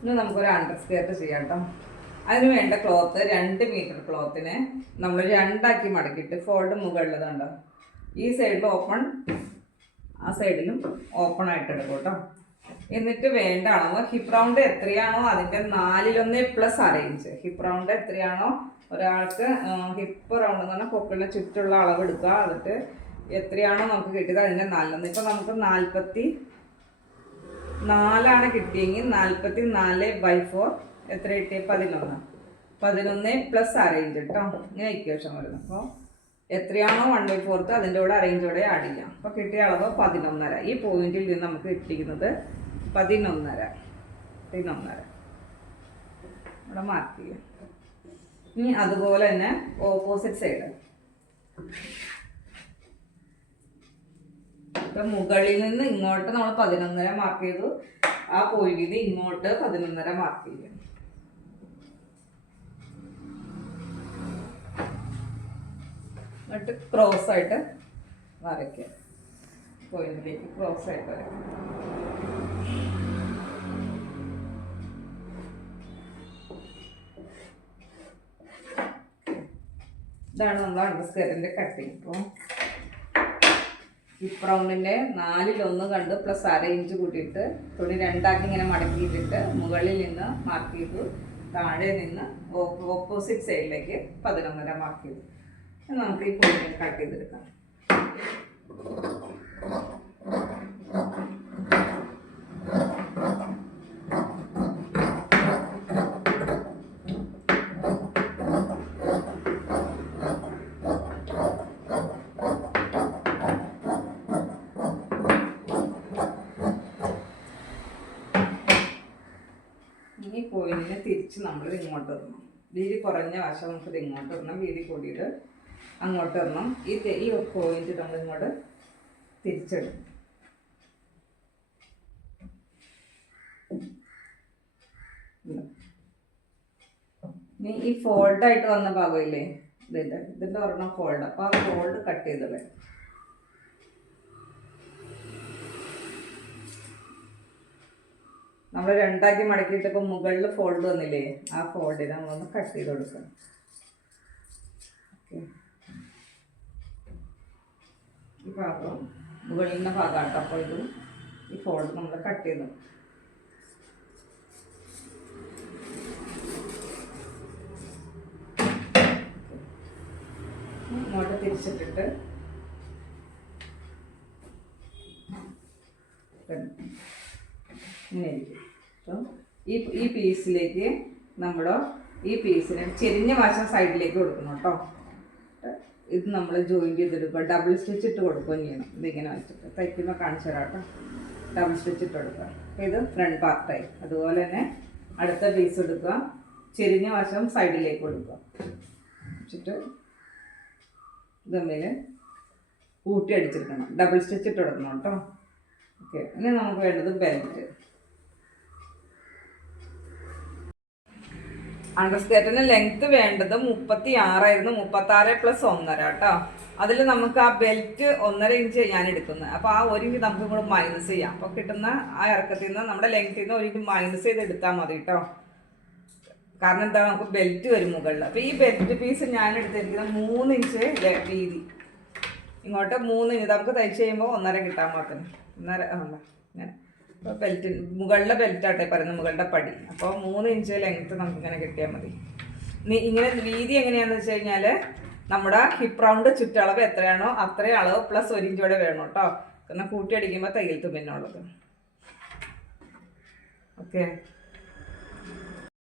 ഇനി നമുക്കൊരു under skirt ചെയ്യാം കേട്ടോ. അതിന് വേണ്ട ക്ലോത്ത് 2 മീറ്റർ ക്ലോത്തിനെ നമ്മൾ 2ആക്കി മടക്കിയിട്ട് ഫോൾഡ് മുകളിലതുണ്ടോ ഈ സൈഡിൽ ഓപ്പൺ, ആ സൈഡിലും ഓപ്പൺ ആയിട്ട് എടുക്കും കേട്ടോ. എന്നിട്ട് വേണ്ട അളവ് ഹിപ്പ് റൗണ്ട് എത്രയാണോ അതിൻ്റെ 4/1 പ്ലസ് അറേഞ്ച്. ഹിപ്പ് റൗണ്ട് എത്രയാണോ ഒരാൾക്ക് ഹിപ്പ് റൗണ്ട് എന്ന് പറഞ്ഞാൽ പൊക്കിളിന് ചുറ്റുള്ള അളവ് എടുക്കുക. എന്നിട്ട് എത്രയാണോ നമുക്ക് കിട്ടിയത് അതിൻ്റെ 4/1. ഇപ്പം നമുക്ക് 44 കിട്ടിയെങ്കിൽ 44/4 എത്ര കിട്ടിയ 11 പ്ലസ് അറേഞ്ച് കേട്ടോ. ഇങ്ങനെ ഇക്വേഷൻ വരുന്നത്. അപ്പോൾ എത്രയാണോ 1/4 അതിൻ്റെ കൂടെ അറേഞ്ചോടെ ആഡ് ചെയ്യാം. അപ്പോൾ കിട്ടിയ അളവ് 11.5. ഈ പോയിന്റിൽ നിന്ന് നമുക്ക് കിട്ടിയിരിക്കുന്നത് 11.5 ഇവിടെ മാർക്ക് ചെയ്യാം. ഇനി അതുപോലെ തന്നെ ഓപ്പോസിറ്റ് സൈഡ്. ഇപ്പം മുകളിൽ നിന്ന് ഇങ്ങോട്ട് നമ്മൾ 11.5 മാർക്ക് ചെയ്തു. ആ പോയിന്റിൽ നിന്ന് ഇങ്ങോട്ട് 11.5 മാർക്ക് ചെയ്യും. എന്നിട്ട് ക്രോസ് ആയിട്ട് വരയ്ക്കുക. പോയിന്റിലേക്ക് ക്രോസ് ആയിട്ട് വരയ്ക്കുക. ഇതാണ് നമ്മൾ അണ്ടർ സ്കേർട്ടിൻ്റെ കട്ടിങ്. അപ്പോൾ ഹിപ്പ് റൗണ്ടിൻ്റെ 4/1 കണ്ട് പ്ലസ് അറേഞ്ച് കൂട്ടിയിട്ട് തുണി 2ആക്കി ഇങ്ങനെ മടക്കിയിട്ടിട്ട് മുകളിൽ നിന്ന് മാർക്ക് ചെയ്തു. താഴെ നിന്ന് ഓപ്പോസിറ്റ് സൈഡിലേക്ക് 11.5 മാർക്ക് ചെയ്തു. നമുക്ക് ഈ പോയിന്റ് കട്ട് ചെയ്തെടുക്കാം. ഈ പോയിന്റിനെ തിരിച്ച് നമ്മൾ ഇങ്ങോട്ട് ഇടണം. വീതി കുറഞ്ഞ വശം നമുക്ക് ഇങ്ങോട്ട് ഇടണം, വീതി കൂടിയത് അങ്ങോട്ട് ഇടണം. ഈ പോയിന്റ് നമ്മൾ ഇങ്ങോട്ട് തിരിച്ചിടും. ഇനി ഈ ഫോൾഡായിട്ട് വന്ന ഭാഗമില്ലേ, ഇതിൻ്റെ ഒരെണ്ണം ഫോൾഡ്. അപ്പോൾ ആ ഫോൾഡ് കട്ട് ചെയ്തത് നമ്മൾ 2ആക്കി മടക്കിയിട്ട് ഇപ്പോൾ മുകളിൽ ഫോൾഡ് വന്നില്ലേ, ആ ഫോൾഡിനെ നമ്മളൊന്ന് കട്ട് ചെയ്ത് കൊടുക്കണം. ഓക്കെ, ഈ ഭാഗം മുകളിലെ ഭാഗമാട്ടോ. അപ്പോൾ ഇത് ഈ ഫോൾഡ് നമ്മൾ കട്ട് ചെയ്തു. ഇങ്ങോട്ട് തിരിച്ചിട്ടിട്ട് ഇങ്ങനെ ഇരിക്കും. അപ്പോൾ ഈ പീസിലേക്ക് നമ്മൾ ഈ പീസിന് ചെരിഞ്ഞ വശം സൈഡിലേക്ക് കൊടുക്കണം കേട്ടോ. ഇത് നമ്മൾ ജോയിൻറ്റ് ചെയ്തെടുക്കുക. ഡബിൾ സ്റ്റിച്ച് ഇട്ട് കൊടുക്കുകയും ചെയ്യണം. ഇതിങ്ങനെ വെച്ചിട്ട് തയ്ക്കുമ്പോൾ കാണിച്ചു തരാം കേട്ടോ. ഡബിൾ സ്റ്റിച്ച് ഇട്ട് കൊടുക്കുക. അപ്പോൾ ഇത് ഫ്രണ്ട് പാർട്ടായി. അതുപോലെ തന്നെ അടുത്ത പീസ് എടുക്കുക, ചെരിഞ്ഞ വശം സൈഡിലേക്ക് കൊടുക്കുക. വെച്ചിട്ട് ഇതമ്മിൽ കൂട്ടി അടിച്ചെടുക്കണം. ഡബിൾ സ്റ്റിച്ച് ഇട്ട് കൊടുക്കണം കേട്ടോ. ഓക്കെ, ഇനി നമുക്ക് വേണ്ടത് ബെൽറ്റ്. അണ്ടർ സ്കേർട്ടിന് ലെങ്ത്ത് വേണ്ടത് 36 36+1.5 കേട്ടോ. അതിൽ നമുക്ക് ആ ബെൽറ്റ് 1.5 ഇഞ്ച് ഞാൻ എടുക്കുന്നത്. അപ്പോൾ ആ 1 ഇഞ്ച് നമുക്ക് ഇങ്ങോട്ട് മൈനസ് ചെയ്യാം. അപ്പോൾ കിട്ടുന്ന ആ ഇറക്കത്തിൽ നിന്ന് നമ്മുടെ ലെങ്ത്തിൽ നിന്ന് 1 ഇഞ്ച് മൈനസ് ചെയ്ത് എടുത്താൽ മതി കേട്ടോ. കാരണം എന്താ, നമുക്ക് ബെൽറ്റ് വരും മുകളിൽ. അപ്പോൾ ഈ ബെൽറ്റ് പീസ് ഞാൻ എടുത്തിരിക്കുന്നത് 3 ഇഞ്ച് വീതി. ഇങ്ങോട്ട് 3 ഇഞ്ച് നമുക്ക് തയ്ച്ച് കഴിയുമ്പോൾ 1.5 കിട്ടാൻ മാത്രം. 1.5 ഇങ്ങനെ. അപ്പോൾ ബെൽറ്റ് മുകളിലെ ബെൽറ്റാട്ടെ പറയുന്നത്, മുകളുടെ പടി. അപ്പോൾ 3 ഇഞ്ച് ലെങ്ത്ത് നമുക്കിങ്ങനെ കിട്ടിയാൽ മതി. ഇങ്ങനെ വീതി എങ്ങനെയാണെന്ന് വെച്ച് കഴിഞ്ഞാൽ നമ്മുടെ ഹിപ്പ് റൗണ്ട് ചുറ്റളവ് എത്രയാണോ അത്രയും അളവ് പ്ലസ് 1 ഇഞ്ചോടെ വേണം കേട്ടോ. കാരണം കൂട്ടി അടിക്കുമ്പോൾ തയ്യൽ തുമ്പിനുള്ളത്. ഓക്കെ.